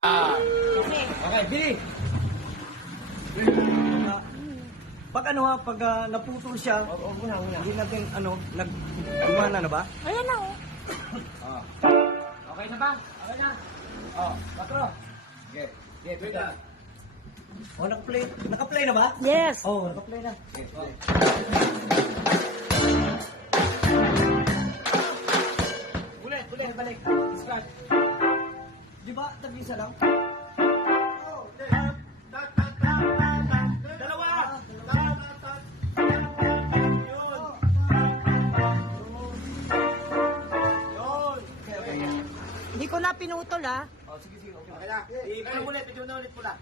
Okay, Billy. Pag naputol siya, hindi natin gumana na ba? Ayan na, oh. Okay na ba? Okay na. Patro. Okay. Okay, wait lang. Naka-play na ba? Yes. Naka-play na. Okay, play. Ulit, balik. Start. Di ba, tag-isa lang? Dalawa! Okay. Hindi ko na pinutol, ah. Sige, okay. Okay na. Medyo na ulit pula.